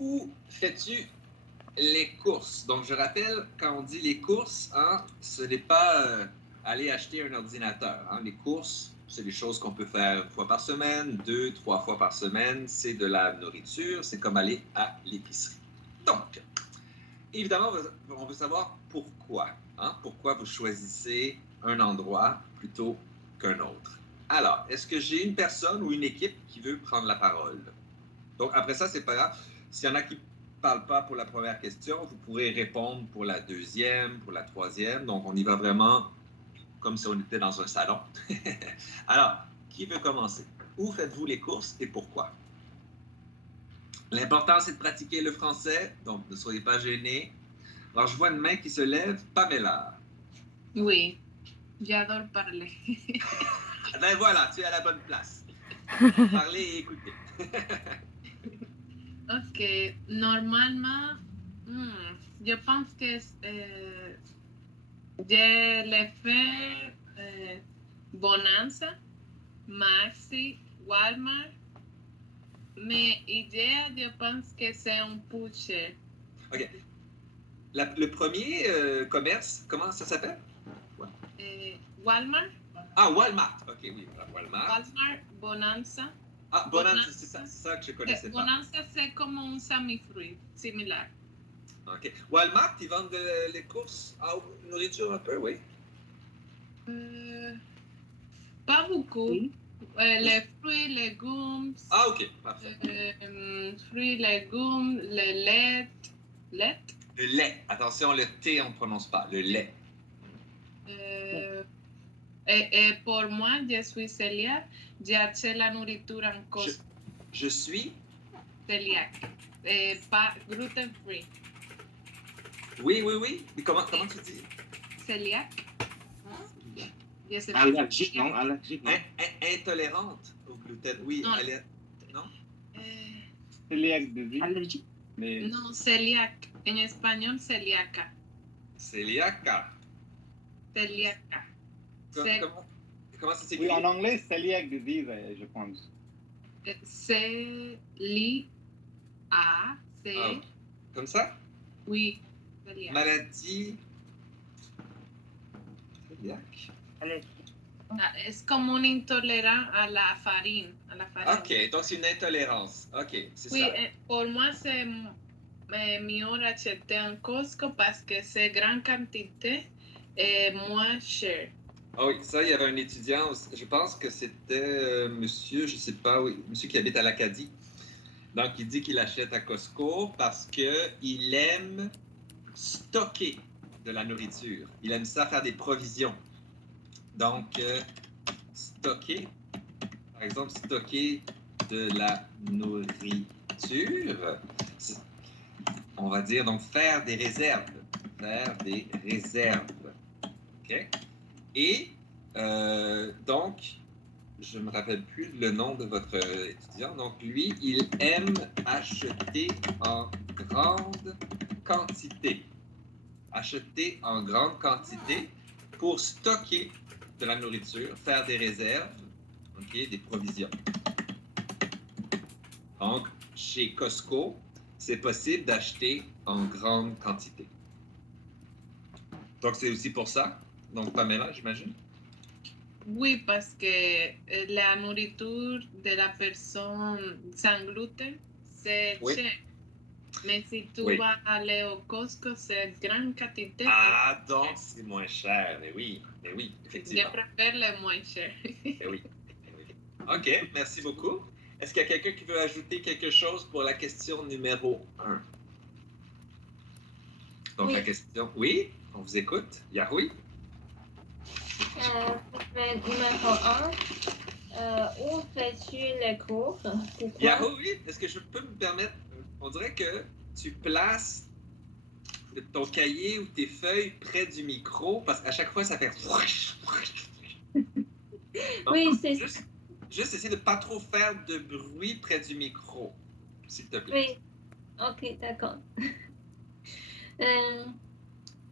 Où fais-tu les courses? Donc, je rappelle, quand on dit les courses, hein, ce n'est pas aller acheter un ordinateur. Hein. Les courses, c'est des choses qu'on peut faire une fois par semaine, 2, 3 fois par semaine. C'est de la nourriture. C'est comme aller à l'épicerie. Donc, évidemment, on veut savoir pourquoi. Hein? Pourquoi vous choisissez un endroit plutôt qu'un autre. Alors, est-ce que j'ai une personne ou une équipe qui veut prendre la parole? Donc, après ça, c'est pas grave. S'il y en a qui ne parlent pas pour la première question, vous pourrez répondre pour la deuxième, pour la troisième. Donc, on y va vraiment comme si on était dans un salon. Alors, qui veut commencer? Où faites-vous les courses et pourquoi? L'important, c'est de pratiquer le français, donc ne soyez pas gênés. Alors, je vois une main qui se lève. Pamela. Oui, j'adore parler. Ben voilà, tu es à la bonne place. Parler et écouter. Ok, normalement, je pense que je le fais Bonanza, Maxi, Walmart, mais idea, je pense que c'est un pusher. OK. Le premier commerce, comment ça s'appelle? Walmart. Ah, Walmart. OK, oui, Walmart. Walmart, Bonanza. Ah, Bonanza, c'est ça que je connaissais pas. Bonanza, c'est comme un semi-fruit, similaire. OK. Walmart, ils vendent les courses à nourriture un peu, oui? Pas beaucoup. Les fruits, légumes. Ah, OK, parfait. Fruits, légumes, le lait. Lait? Le lait. Attention, le T, on ne prononce pas. Le lait. Et pour moi, je suis cœliaque. J'achète la nourriture en Costco. Je suis? Cœliaque. Pas gluten-free. Oui. Et comment tu dis? Cœliaque. Allergique, non? Allergique, non? Intolérante au gluten. Oui, non. Non? Cœliaque de vie. Allergique. Non, cœliaque. En espagnol, celíaca. Celíaca. Celíaca. Comment ça s'écrit? Oui, en anglais, celiac disease, je pense. C-L-I-A-C. Comme ça? Oui, celiac. Maladie. Celiac. C'est comme une intolérance à la farine. OK, donc c'est une intolérance. OK, c'est oui, ça. Oui, pour moi, c'est mieux acheter en Costco parce que c'est grande quantité et moins cher. Ah oui, ça, il y avait un étudiant, je pense que c'était monsieur, je sais pas, oui, monsieur qui habite à l'Acadie. Donc, il dit qu'il achète à Costco parce qu'il aime stocker de la nourriture. Il aime ça faire des provisions. Donc, stocker, par exemple, stocker de la nourriture, on va dire, donc faire des réserves. Faire des réserves. OK? Et donc, je ne me rappelle plus le nom de votre étudiant. Donc, lui, il aime acheter en grande quantité. Acheter en grande quantité pour stocker de la nourriture, faire des réserves, okay, des provisions. Donc, chez Costco, c'est possible d'acheter en grande quantité. Donc, c'est aussi pour ça. Donc, Pamela, j'imagine? Oui, parce que la nourriture de la personne sans gluten, c'est cher. Mais si tu vas aller au Costco, c'est grande quantité. Ah, donc c'est moins cher. Mais oui, effectivement. Je préfère le moins cher. Mais oui. OK, merci beaucoup. Est-ce qu'il y a quelqu'un qui veut ajouter quelque chose pour la question numéro 1? Donc, oui. La question... Oui, on vous écoute. Yahoui? Numéro 1. Où fais-tu les cours? Pourquoi? Yahoui, est-ce que je peux me permettre... On dirait que tu places ton cahier ou tes feuilles près du micro, parce qu'à chaque fois, ça fait... Oui, c'est... Juste essayer de ne pas trop faire de bruit près du micro, s'il te plaît. Oui, ok, d'accord.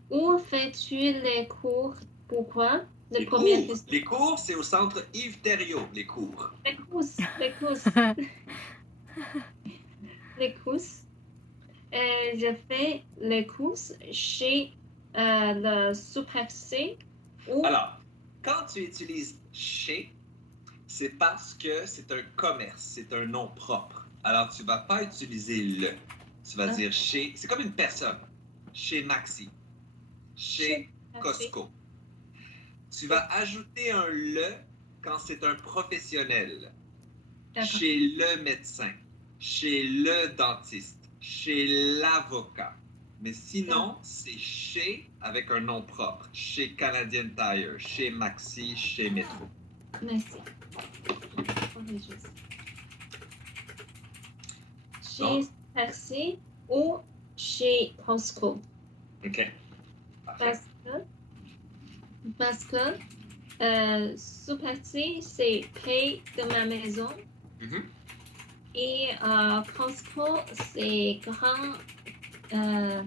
Où fais-tu les cours? Pourquoi? Les cours, c'est au centre Yves Thériault, les cours. Les courses. Les courses. Je fais les courses chez le Super C ou Alors, quand tu utilises chez, c'est parce que c'est un commerce, c'est un nom propre. Alors, tu ne vas pas utiliser le. Tu vas dire chez. C'est comme une personne. Chez Maxi. Chez Costco. Tu vas ajouter un le quand c'est un professionnel. Chez le médecin. Chez le dentiste. Chez l'avocat. Mais sinon, c'est chez avec un nom propre. Chez Canadian Tire, chez Maxi, chez Metro. Merci. Chez Taxi ou chez Costco. OK. Parfait. Parce que Super C, c'est près de ma maison. Mm-hmm. Et Costco, c'est grande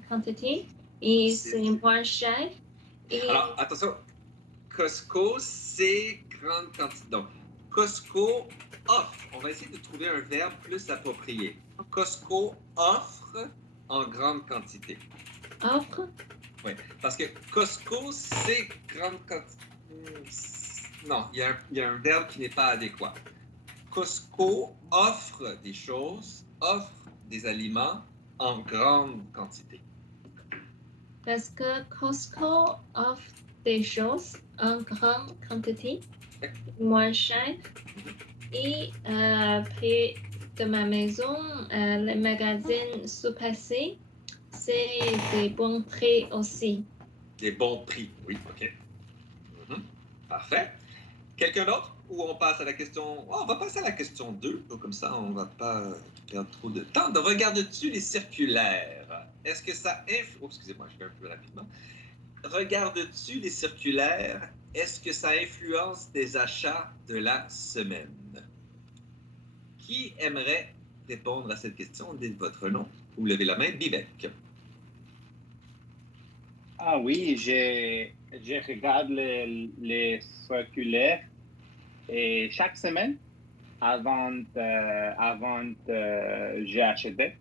quantité et c'est moins cher. Et... Alors, attention, Costco, c'est grande quantité. Donc, Costco offre. On va essayer de trouver un verbe plus approprié. Costco offre en grande quantité. Offre? Oui, parce que Costco, c'est grande quantité. Non, il y a un verbe qui n'est pas adéquat. Costco offre des choses, offre des aliments en grande quantité. Parce que Costco offre des choses en grande quantité, moins cher. Et près de ma maison, le magasin Super C, c'est des bons prix aussi. Des bons prix, oui, OK. Parfait. Quelqu'un d'autre? Ou on passe à la question... Oh, on va passer à la question 2. Donc, comme ça, on ne va pas perdre trop de temps. Donc, regardes-tu les circulaires? Est-ce que ça influence... Oh, excusez-moi, je vais un peu rapidement. Regardes-tu les circulaires? Est-ce que ça influence tes achats de la semaine? Qui aimerait répondre à cette question? Dites votre nom. Vous levez la main. Vivek. Ah oui, je regarde les circulaires et chaque semaine avant j'ai acheté.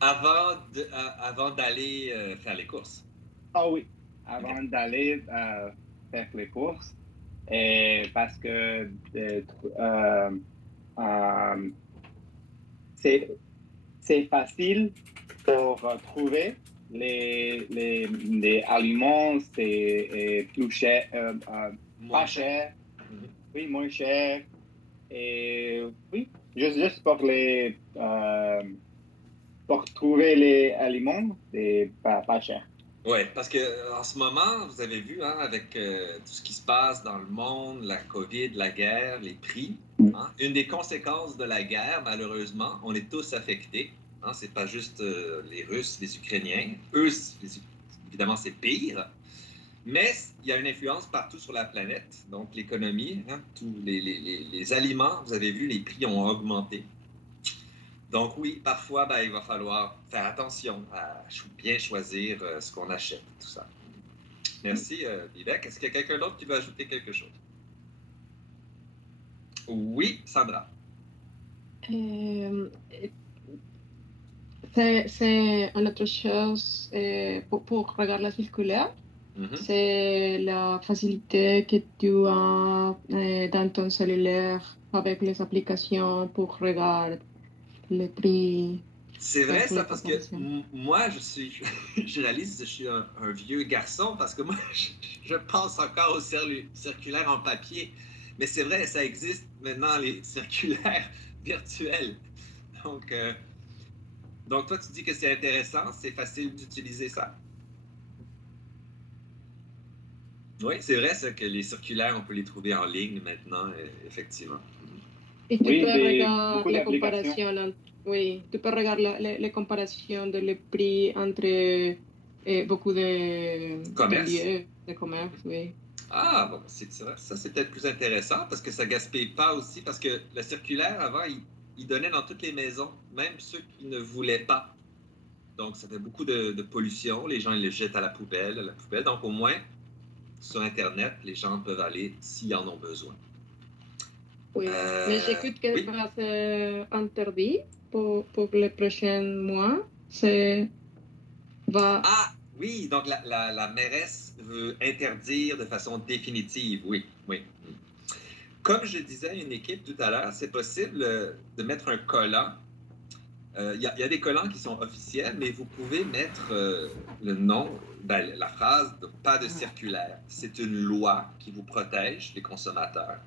Avant d'aller faire les courses. Ah oui, avant d'aller faire les courses. Et parce que c'est facile pour trouver les aliments, c'est plus cher, pas cher, oui, moins cher. Et oui, juste pour trouver les aliments, c'est pas cher. Oui, parce que en ce moment, vous avez vu, hein, avec tout ce qui se passe dans le monde, la COVID, la guerre, les prix, hein, une des conséquences de la guerre, malheureusement, on est tous affectés. Hein, c'est pas juste les Russes, les Ukrainiens. Eux, évidemment, c'est pire. Mais il y a une influence partout sur la planète. Donc, l'économie, hein, tous les aliments, vous avez vu, les prix ont augmenté. Donc oui, parfois, il va falloir faire attention à bien choisir ce qu'on achète, tout ça. Merci, Vivek. Est-ce qu'il y a quelqu'un d'autre qui veut ajouter quelque chose? Oui, Sandra. C'est une autre chose pour regarder la circulaire. C'est la facilité que tu as dans ton cellulaire avec les applications pour regarder les prix. C'est vrai ça, parce que moi, je réalise que je suis un vieux garçon parce que moi, je pense encore aux circulaires en papier. Mais c'est vrai, ça existe maintenant, les circulaires virtuels. Donc toi, tu dis que c'est intéressant, c'est facile d'utiliser ça? Oui, c'est vrai ça que les circulaires, on peut les trouver en ligne maintenant, effectivement. Et tu peux regarder les comparations. Oui, tu peux regarder les comparations de prix entre beaucoup de lieux de commerce, oui. Ah, bon, c'est vrai. Ça, c'est peut-être plus intéressant parce que ça ne gaspille pas aussi. Parce que la circulaire, avant, il donnait dans toutes les maisons, même ceux qui ne voulaient pas. Donc, ça fait beaucoup de pollution. Les gens, ils le jettent à la poubelle. Donc, au moins, sur Internet, les gens peuvent aller s'ils en ont besoin. Oui, mais j'écoute que va être interdit pour les prochains mois. va... Ah, oui, donc la mairesse veut interdire de façon définitive, oui. Comme je disais à une équipe tout à l'heure, c'est possible de mettre un collant. Il y a des collants qui sont officiels, mais vous pouvez mettre le nom, la phrase « pas de circulaire ». C'est une loi qui vous protège, les consommateurs.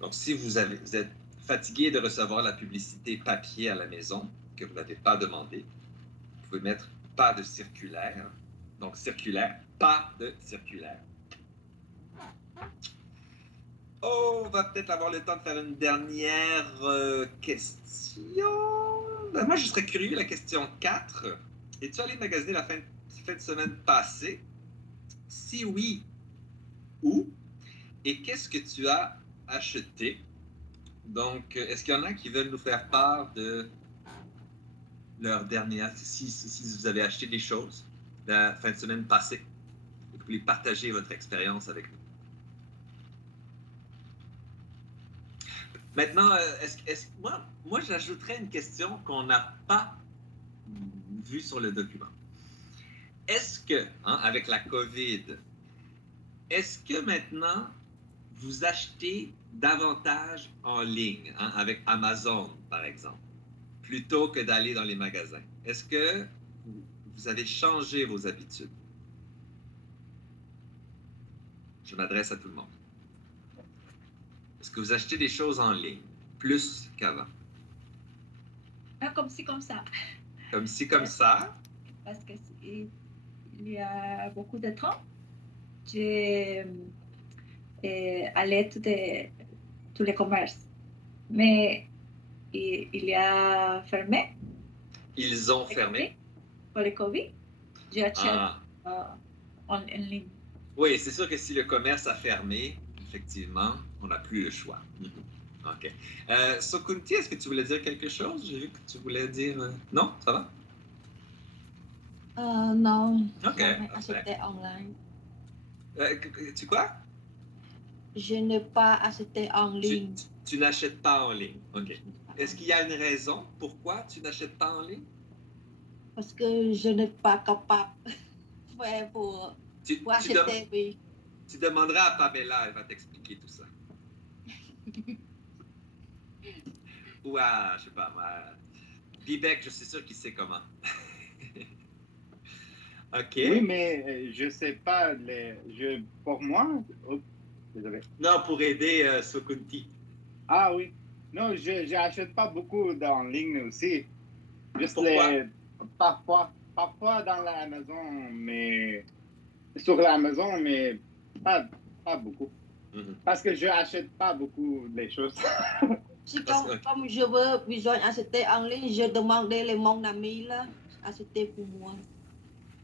Donc, si vous êtes fatigué de recevoir la publicité papier à la maison, que vous n'avez pas demandé, vous pouvez mettre « pas de circulaire ». Donc, circulaire, pas de circulaire. Oh, on va peut-être avoir le temps de faire une dernière question. Moi, je serais curieux, la question 4. Es-tu allé magasiner la fin de semaine passée? Si oui, où? Et qu'est-ce que tu as acheté? Donc, est-ce qu'il y en a qui veulent nous faire part de leur dernière... Si vous avez acheté des choses la fin de semaine passée, vous pouvez partager votre expérience avec nous. Maintenant, moi j'ajouterais une question qu'on n'a pas vue sur le document. Est-ce que, avec la COVID, est-ce que maintenant, vous achetez davantage en ligne, avec Amazon, par exemple, plutôt que d'aller dans les magasins? Est-ce que vous avez changé vos habitudes? Je m'adresse à tout le monde. Est-ce que vous achetez des choses en ligne plus qu'avant? Comme ci, comme ça. Comme ci, comme ça? Parce qu'il y a beaucoup de temps, j'ai allé tous les commerces. Mais il y a fermé. Ils ont fermé? Pour le COVID, j'achète en ligne. Oui, c'est sûr que si le commerce a fermé, effectivement, on n'a plus le choix. OK. Sokunti, est-ce que tu voulais dire quelque chose? J'ai vu que tu voulais dire... Non? Ça va? Non. OK. Acheté online. Tu quoi? Je n'ai pas acheté en ligne. Tu n'achètes pas en ligne. OK. Est-ce qu'il y a une raison pourquoi tu n'achètes pas en ligne? Parce que je n'ai pas capable pour acheter, oui. Tu demanderas à Pamela, elle va t'expliquer tout ça. Ou à, je sais pas, Vivek, je suis sûr qu'il sait comment. OK. Oui, mais je sais pas, pour moi... Oh, désolé. Non, pour aider Sokunti. Ah oui. Non, je n'achète pas beaucoup en ligne aussi. Juste parfois dans la maison, mais sur la maison, mais pas beaucoup. Parce que je n'achète pas beaucoup les choses. Comme je veux besoin acheter en ligne, je demande mon ami là acheter pour moi.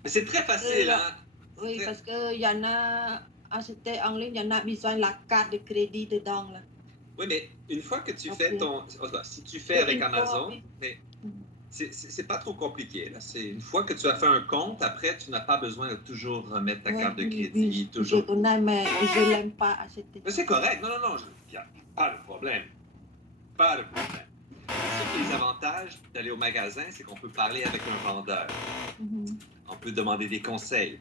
Mais c'est très facile, hein? Oui, parce que y en a acheter en ligne, il y en a besoin de la carte de crédit dedans là. Oui, mais une fois que tu fais si tu fais avec Amazon, c'est pas trop compliqué. Là. C'est une fois que tu as fait un compte, après, tu n'as pas besoin de toujours remettre ta carte de crédit. Toujours. Je connais, mais je l'aime pas acheter. Mais c'est correct. Non, il n'y a pas de problème. Pas de problème. Les avantages d'aller au magasin, c'est qu'on peut parler avec un vendeur. On peut demander des conseils.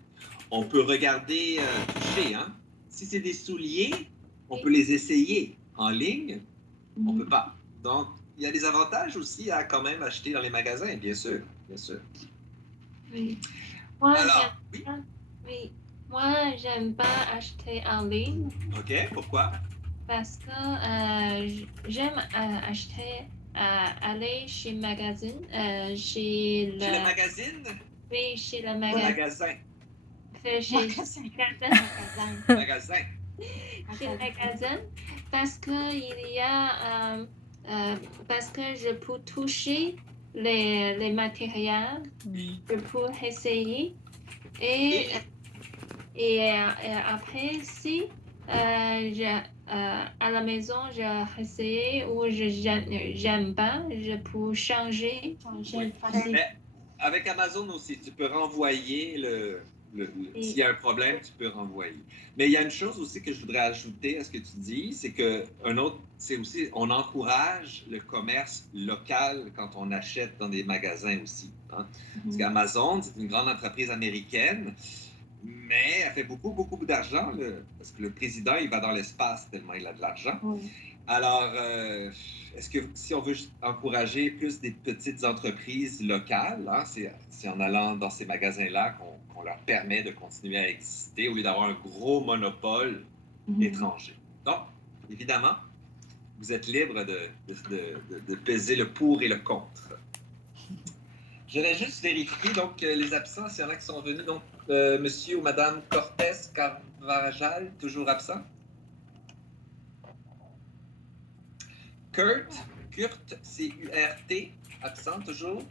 On peut regarder, toucher. Si c'est des souliers, on peut les essayer. En ligne, on ne peut pas. Donc, il y a des avantages aussi à quand même acheter dans les magasins, bien sûr. Oui. Moi, j'aime pas acheter en ligne. OK, pourquoi? Parce que j'aime aller chez le magasin. Chez le magazine? Oui, chez le magasin. Magasin. Chez le magasin. Parce que parce que je peux toucher les matériels, je peux essayer et après si à la maison je essaye ou j'aime pas, je peux changer. Mais avec Amazon aussi, tu peux renvoyer S'il y a un problème, tu peux renvoyer. Mais il y a une chose aussi que je voudrais ajouter à ce que tu dis, c'est que c'est aussi, on encourage le commerce local quand on achète dans des magasins aussi. Hein? Parce qu'Amazon, c'est une grande entreprise américaine, mais elle fait beaucoup, beaucoup d'argent, parce que le président, il va dans l'espace tellement il a de l'argent. Alors, est-ce que si on veut encourager plus des petites entreprises locales, hein, c'est en allant dans ces magasins-là qu'on leur permet de continuer à exister au lieu d'avoir un gros monopole étranger. Donc, évidemment, vous êtes libre de peser le pour et le contre. Je vais juste vérifier, donc, les absents, s'il y en a qui sont venus. Donc, monsieur ou madame Cortés Carvajal, toujours absent. Kurt, C-U-R-T, absent toujours.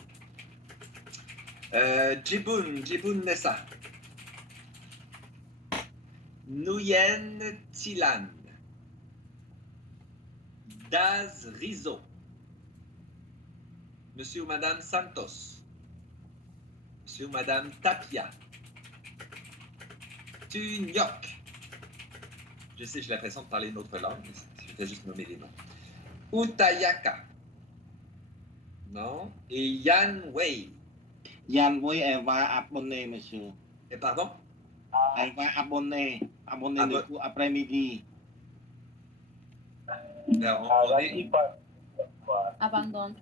Jibun Nessa. Nguyen Tilan. Daz Rizzo. Monsieur ou madame Santos. Monsieur ou madame Tapia. Tunyok. Je sais, j'ai l'impression de parler une autre langue, mais je vais juste nommer les noms. Utayaka. Non. Et Yan Wei. Yan Wei, elle va abonner, monsieur. Et pardon? Elle va abonner le coup après-midi. Abandonne.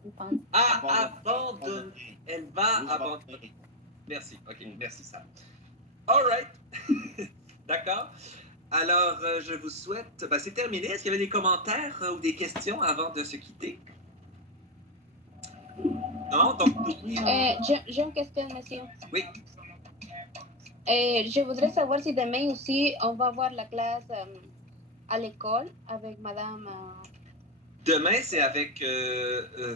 Abandonne. Elle va abandonner. Merci. OK, merci, Sam. All right. D'accord. Alors, je vous souhaite... c'est terminé. Est-ce qu'il y avait des commentaires ou des questions avant de se quitter? Non? Donc... J'ai une question, monsieur. Oui. Je voudrais savoir si demain aussi, on va avoir la classe à l'école avec madame... Demain, c'est avec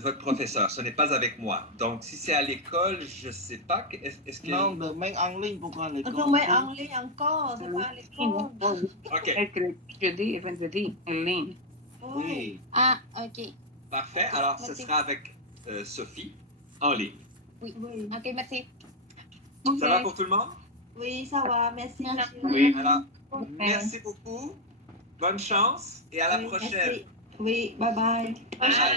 votre professeur. Ce n'est pas avec moi. Donc, si c'est à l'école, je ne sais pas. Est-ce que... Non, demain en ligne, pourquoi à l'école? Demain en ligne encore, c'est pas à l'école. OK. Jeudi et vendredi en ligne. Oui. Ah, OK. Parfait. Alors, ce sera avec Sophie en ligne. Oui. OK, merci. Ça va pour tout le monde? Oui, ça va. Merci. Oui. Alors, merci beaucoup. Bonne chance et à la prochaine. Merci. Oui, bye bye.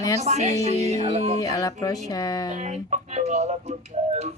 Merci. Bye. À la prochaine. À la prochaine.